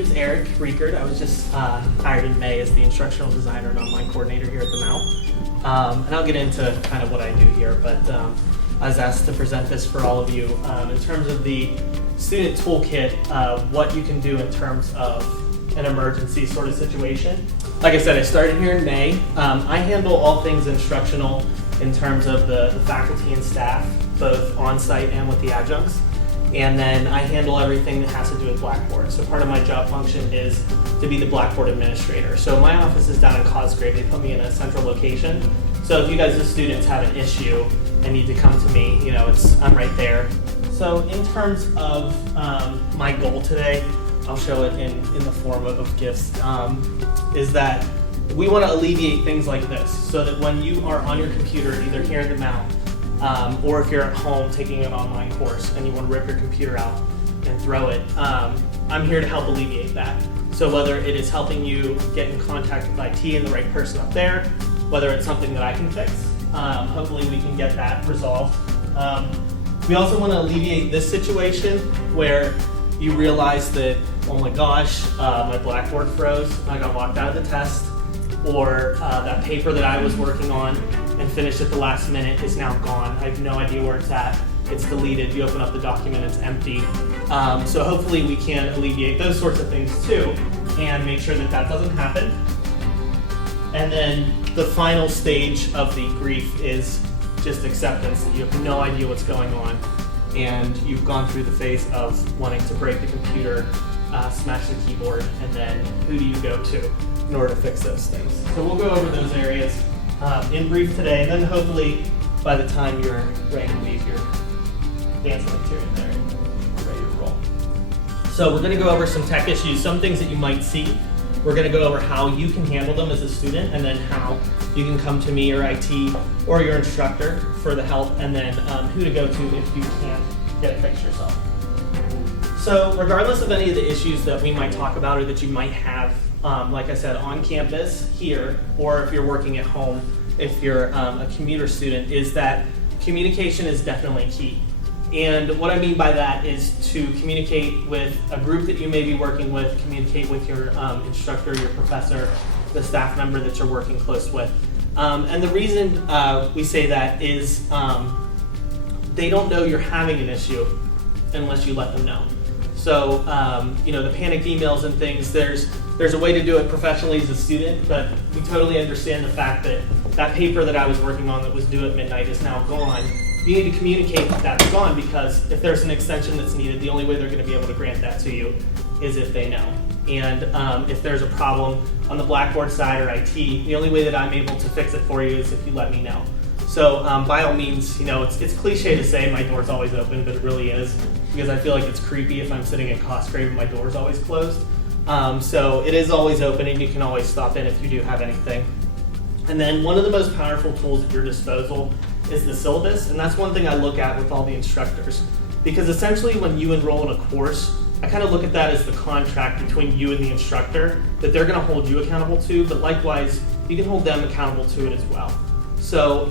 name's Eric Reighard. I was just hired in May as the instructional designer and online coordinator here at the Mount. And I'll get into kind of what I do here, but I was asked to present this for all of you in terms of the student toolkit, what you can do in terms of an emergency sort of situation. Like I said, I started here in May. I handle all things instructional in terms of the faculty and staff, both on-site and with the adjuncts. And then I handle everything that has to do with Blackboard. So part of my job function is to be the Blackboard administrator. So my office is down in Cosgrave. They put me in a central location. So if you guys as students have an issue and need to come to me, you know, I'm right there. So in terms of my goal today, I'll show it in the form of gifts, is that we want to alleviate things like this so that when you are on your computer, either here in the Mount, or if you're at home taking an online course and you want to rip your computer out and throw it, I'm here to help alleviate that. So whether it is helping you get in contact with IT and the right person up there, whether it's something that I can fix, hopefully we can get that resolved. We also want to alleviate this situation where you realize that, oh my gosh, my Blackboard froze, I got locked out of the test, or that paper that I was working on and finished at the last minute is now gone. I have no idea where it's at. It's deleted. You open up the document, it's empty. So hopefully we can alleviate those sorts of things too and make sure that that doesn't happen. And then the final stage of the grief is just acceptance that you have no idea what's going on and you've gone through the phase of wanting to break the computer, smash the keyboard, and then who do you go to in order to fix those things? So we'll go over those areas in brief today, and then hopefully by the time you're ready to leave, you're dancing like Tyrion there and we're ready to roll. So we're going to go over some tech issues, some things that you might see. We're going to go over how you can handle them as a student, and then how you can come to me or IT or your instructor for the help, and then who to go to if you can't get it fixed yourself. So regardless of any of the issues that we might talk about or that you might have, like I said, on campus here, or if you're working at home, if you're a commuter student, is that communication is definitely key. And what I mean by that is to communicate with a group that you may be working with, communicate with your instructor, your professor, the staff member that you're working close with. And the reason we say that is they don't know you're having an issue unless you let them know. So, you know, the panicked emails and things, there's a way to do it professionally as a student, but we totally understand the fact that that paper that I was working on that was due at midnight is now gone. You need to communicate that that's gone, because if there's an extension that's needed, the only way they're going to be able to grant that to you is if they know. And if there's a problem on the Blackboard side or IT, the only way that I'm able to fix it for you is if you let me know. So by all means, you know, it's cliche to say my door's always open, but it really is, because I feel like it's creepy if I'm sitting at Cosgrave and my door's always closed. So it is always open, and you can always stop in if you do have anything. And then one of the most powerful tools at your disposal is the syllabus, and that's one thing I look at with all the instructors, because essentially when you enroll in a course, I kind of look at that as the contract between you and the instructor that they're going to hold you accountable to, but likewise you can hold them accountable to it as well. So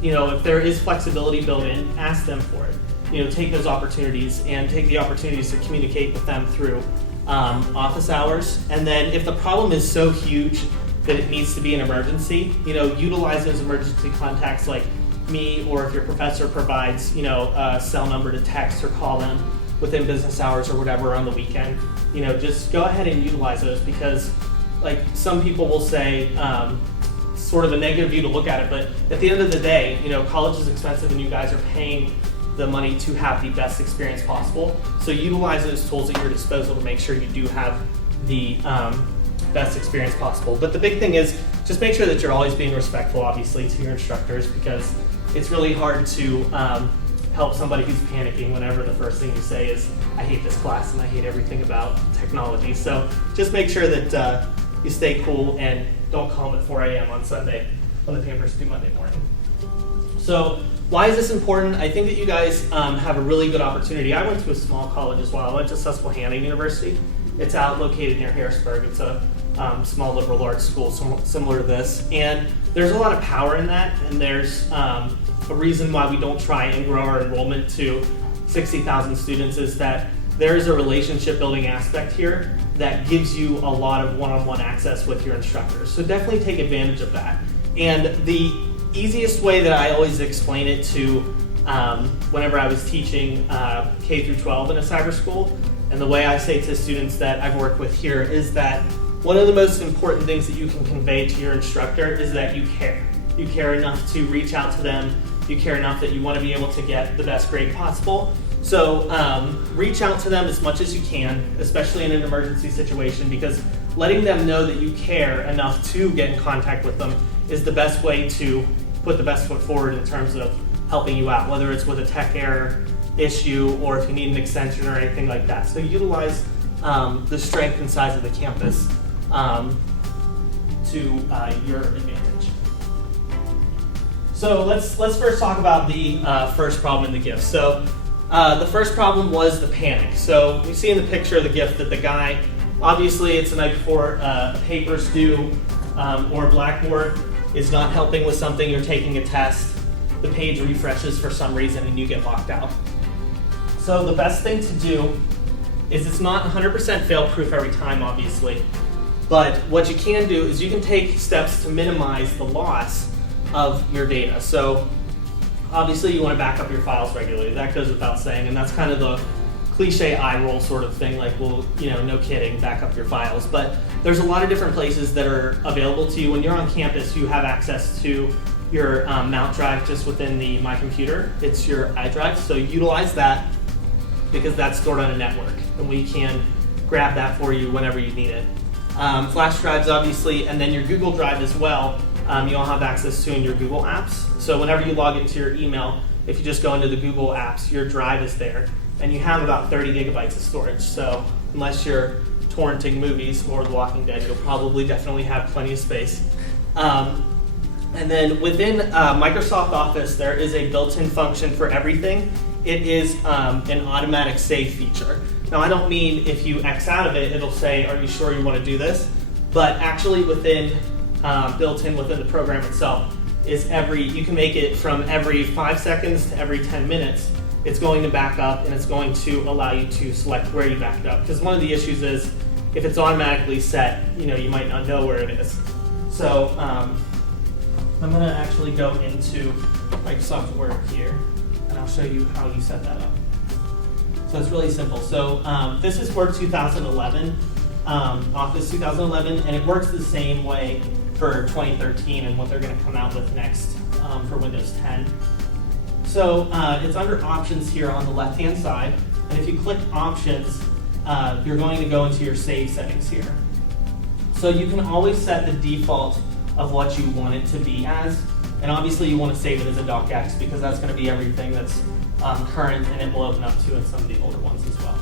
you know, if there is flexibility built in, ask them for it. You know, take those opportunities and take the opportunities to communicate with them through office hours. And then if the problem is so huge that it needs to be an emergency, you know, utilize those emergency contacts like me, or if your professor provides, you know, a cell number to text or call them within business hours or whatever on the weekend. You know, just go ahead and utilize those, because like some people will say sort of a negative view to look at it, but at the end of the day, you know, college is expensive and you guys are paying the money to have the best experience possible. So utilize those tools at your disposal to make sure you do have the best experience possible. But the big thing is just make sure that you're always being respectful, obviously, to your instructors, because it's really hard to help somebody who's panicking whenever the first thing you say is, I hate this class and I hate everything about technology. So just make sure that you stay cool and don't call them at 4 a.m. on Sunday when the papers due Monday morning. So why is this important? I think that you guys have a really good opportunity. I went to a small college as well. I went to Susquehanna University. It's out located near Harrisburg. It's a small liberal arts school similar to this. And there's a lot of power in that, and there's a reason why we don't try and grow our enrollment to 60,000 students is that there is a relationship building aspect here that gives you a lot of one-on-one access with your instructors. So definitely take advantage of that. And the easiest way that I always explain it to whenever I was teaching K through 12 in a cyber school, and the way I say to students that I've worked with here is that one of the most important things that you can convey to your instructor is that you care. You care enough to reach out to them. You care enough that you want to be able to get the best grade possible. So reach out to them as much as you can, especially in an emergency situation, because letting them know that you care enough to get in contact with them is the best way to put the best foot forward in terms of helping you out, whether it's with a tech error issue or if you need an extension or anything like that. So utilize the strength and size of the campus to your advantage. So let's first talk about the first problem in the gift. So the first problem was the panic. So you see in the picture of the gift that the guy, obviously it's the night before a paper's due, or Blackboard is not helping with something, you're taking a test, the page refreshes for some reason and you get locked out. So the best thing to do is, it's not 100% fail-proof every time, obviously, but what you can do is you can take steps to minimize the loss of your data. So obviously you want to back up your files regularly. That goes without saying, and that's kind of the cliche eye roll sort of thing, like, well, you know, no kidding, back up your files. But there's a lot of different places that are available to you. When you're on campus, you have access to your Mount drive just within the My Computer. It's your iDrive, so utilize that because that's stored on a network, and we can grab that for you whenever you need it. Flash drives, obviously, and then your Google Drive as well, you all have access to in your Google Apps. So whenever you log into your email, if you just go into the Google Apps, your drive is there, and you have about 30 gigabytes of storage. So unless you're torrenting movies or The Walking Dead, you'll probably definitely have plenty of space. And then within Microsoft Office, there is a built-in function for everything. It is an automatic save feature. Now, I don't mean if you X out of it, it'll say, are you sure you want to do this? But actually within, built-in within the program itself, is you can make it from every 5 seconds to every 10 minutes. It's going to back up, and it's going to allow you to select where you back it up. Because one of the issues is, if it's automatically set, you might not know where it is. So I'm going to actually go into Microsoft Word here, and I'll show you how you set that up. So it's really simple. So this is Word 2011, Office 2011, and it works the same way for 2013 and what they're going to come out with next for Windows 10. So it's under Options here on the left-hand side, and if you click Options, you're going to go into your save settings here. So you can always set the default of what you want it to be as, and obviously you want to save it as a docx because that's going to be everything that's current, and it will open up to in some of the older ones as well.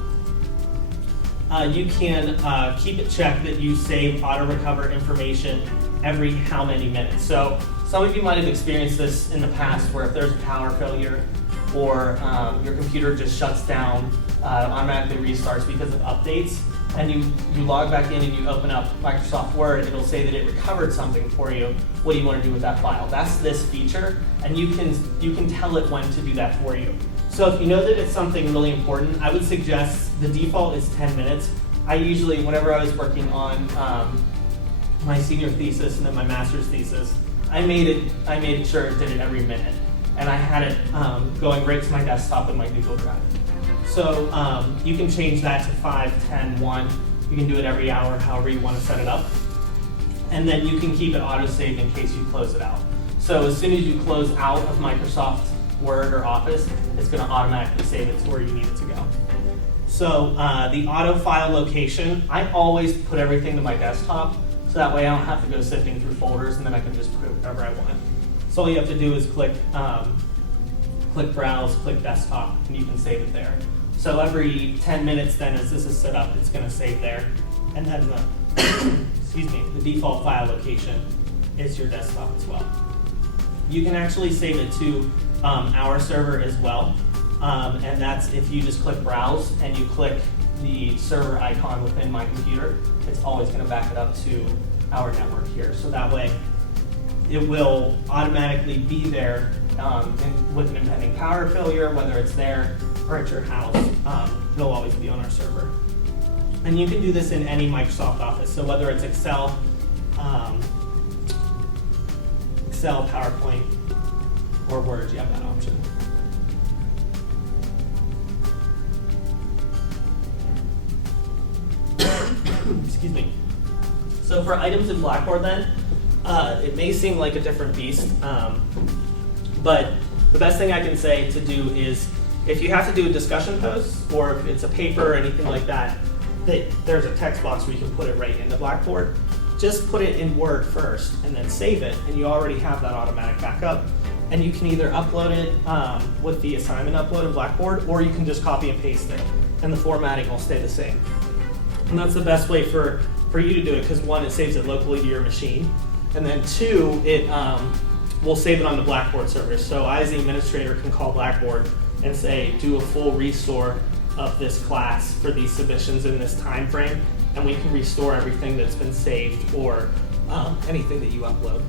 You can keep it checked that you save auto-recover information every how many minutes. So some of you might have experienced this in the past, where if there's a power failure or your computer just shuts down, automatically restarts because of updates, and you log back in and you open up Microsoft Word, it'll say that it recovered something for you. What do you want to do with that file? That's this feature, and you can tell it when to do that for you. So if you know that it's something really important, I would suggest the default is 10 minutes. I usually, whenever I was working on my senior thesis and then my master's thesis, I made it sure it did it every minute, and I had it going right to my desktop in my Google Drive. So you can change that to 5, 10, 1. You can do it every hour, however you want to set it up. And then you can keep it auto-saved in case you close it out. So as soon as you close out of Microsoft Word or Office, it's going to automatically save it to where you need it to go. So the auto file location, I always put everything to my desktop, so that way I don't have to go sifting through folders, and then I can just put whatever I want. So all you have to do is click Browse, click Desktop, and you can save it there. So every 10 minutes then, as this is set up, it's going to save there. And then the, the default file location is your desktop as well. You can actually save it to our server as well. And that's if you just click Browse and you click the server icon within My Computer, it's always going to back it up to our network here. So that way it will automatically be there with an impending power failure, whether it's there or at your house. it'll always be on our server. And you can do this in any Microsoft Office. So whether it's Excel, PowerPoint, or Word, you have that option. Excuse me. So for items in Blackboard then, it may seem like a different beast, but the best thing I can say to do is, if you have to do a discussion post, or if it's a paper or anything like that, there's a text box where you can put it right into Blackboard. Just put it in Word first, and then save it, and you already have that automatic backup. And you can either upload it with the assignment upload in Blackboard, or you can just copy and paste it, and the formatting will stay the same. And that's the best way for you to do it, because one, it saves it locally to your machine, and then two, it will save it on the Blackboard server. So I, as the administrator, can call Blackboard and say, do a full restore of this class for these submissions in this time frame, and we can restore everything that's been saved or anything that you upload.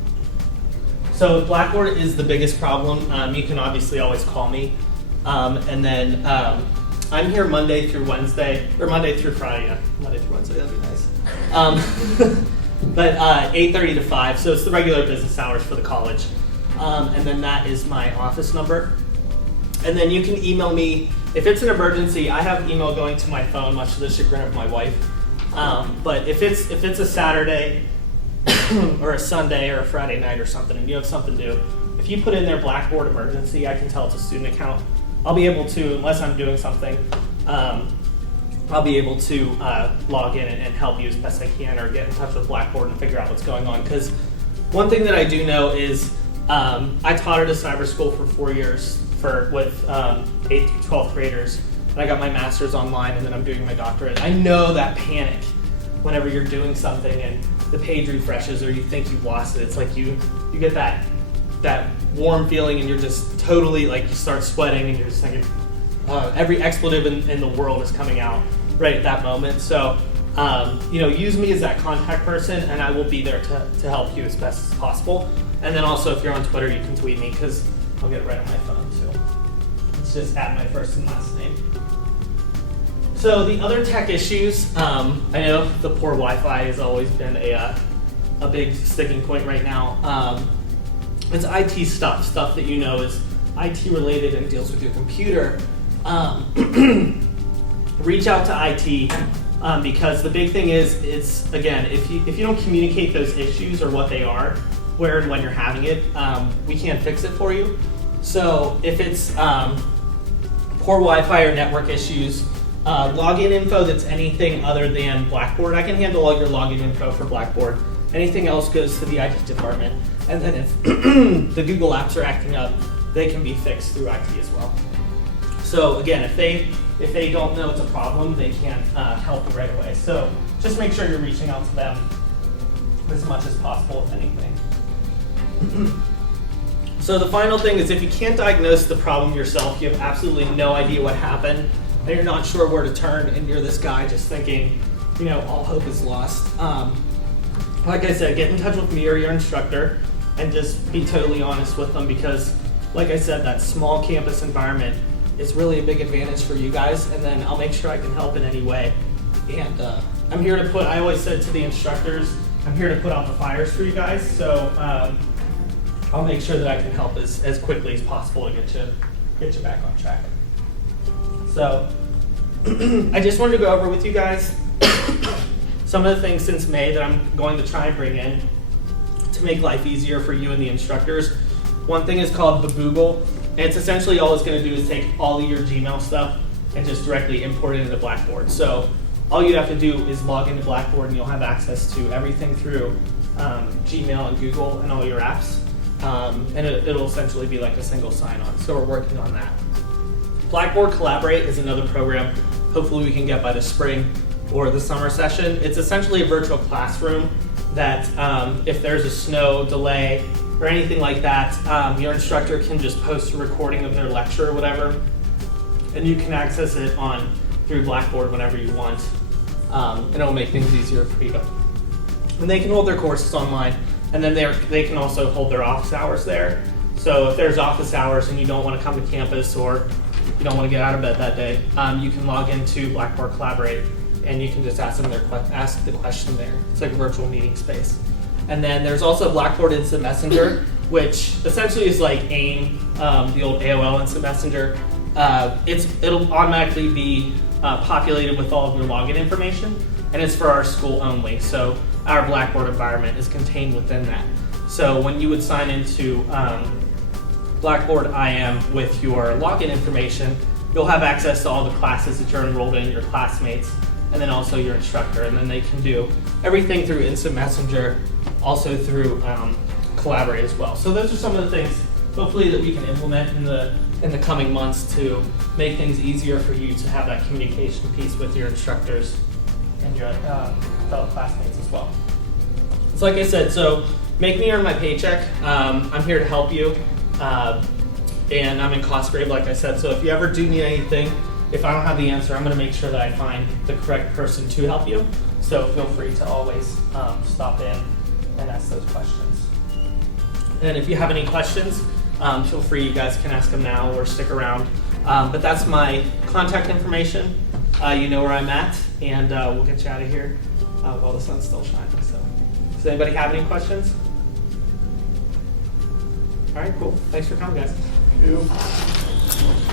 So Blackboard is the biggest problem. You can obviously always call me, and then I'm here Monday through Wednesday, or Monday through Friday. Yeah. Monday through Wednesday, that'd be nice. But 8:30 to 5, so it's the regular business hours for the college. And then that is my office number. And then you can email me if it's an emergency. I have email going to my phone, much to the chagrin of my wife. But if it's a Saturday or a Sunday or a Friday night or something, and you have something to do, if you put in there Blackboard emergency, I can tell it's a student account. I'll be able to, unless I'm doing something, I'll be able to log in and help you as best I can, or get in touch with Blackboard and figure out what's going on. Because one thing that I do know is I taught at a cyber school for 4 years with 8th through 12th graders, and I got my master's online, and then I'm doing my doctorate. I know that panic whenever you're doing something and the page refreshes, or you think you've lost it. It's like you get that warm feeling, and you're just totally, like, you start sweating, and you're just thinking every expletive in the world is coming out right at that moment. So use me as that contact person, and I will be there to help you as best as possible. And then also, if you're on Twitter, you can tweet me, because I'll get it right on my phone too. It's just at my first and last name. So the other tech issues, I know the poor Wi-Fi has always been a big sticking point right now. It's IT stuff that you know is IT related and deals with your computer. Reach out to IT, because the big thing is again, if you don't communicate those issues or what they are, where and when you're having it, we can't fix it for you. So if it's poor Wi-Fi or network issues, login info that's anything other than Blackboard, I can handle all your login info for Blackboard. Anything else goes to the IT department. And then if the Google apps are acting up, they can be fixed through IT as well. So again, if they don't know it's a problem, they can't help you right away. So just make sure you're reaching out to them as much as possible, if anything. So the final thing is, if you can't diagnose the problem yourself, you have absolutely no idea what happened, and you're not sure where to turn, and you're this guy just thinking, all hope is lost. Like I said, get in touch with me or your instructor, and just be totally honest with them, because, like I said, that small campus environment is really a big advantage for you guys, and then I'll make sure I can help in any way. And I'm here to I always said to the instructors, I'm here to put out the fires for you guys, so I'll make sure that I can help as quickly as possible to get you back on track. So I just wanted to go over with you guys some of the things since May that I'm going to try and bring in to make life easier for you and the instructors. One thing is called Baboogle. It's essentially all it's going to do is take all of your Gmail stuff and just directly import it into Blackboard. So all you have to do is log into Blackboard, and you'll have access to everything through Gmail and Google and all your apps. And it'll essentially be like a single sign-on. So we're working on that. Blackboard Collaborate is another program hopefully we can get by the spring or the summer session. It's essentially a virtual classroom that if there's a snow delay or anything like that, your instructor can just post a recording of their lecture or whatever, and you can access it through Blackboard whenever you want, and it'll make things easier for you. And they can hold their courses online, and then they can also hold their office hours there. So if there's office hours and you don't want to come to campus, or you don't want to get out of bed that day, you can log into Blackboard Collaborate and you can just ask them ask the question there. It's like a virtual meeting space. And then there's also Blackboard Instant Messenger, which essentially is like AIM, the old AOL Instant Messenger. It'll automatically be populated with all of your login information, and it's for our school only. So our Blackboard environment is contained within that. So when you would sign into Blackboard IM with your login information, you'll have access to all the classes that you're enrolled in, your classmates, and then also your instructor. And then they can do everything through Instant Messenger, also through Collaborate as well. So those are some of the things, hopefully, that we can implement in the coming months to make things easier for you to have that communication piece with your instructors and your fellow classmates as well. So like I said, so make me earn my paycheck. I'm here to help you. And I'm in Cosgrave, like I said, so if you ever do need anything, if I don't have the answer, I'm going to make sure that I find the correct person to help you. So feel free to always stop in and ask those questions. And if you have any questions, feel free, you guys can ask them now or stick around. But that's my contact information. You know where I'm at, and we'll get you out of here while the sun's still shining. So, does anybody have any questions? All right, cool. Thanks for coming, guys. Thank you.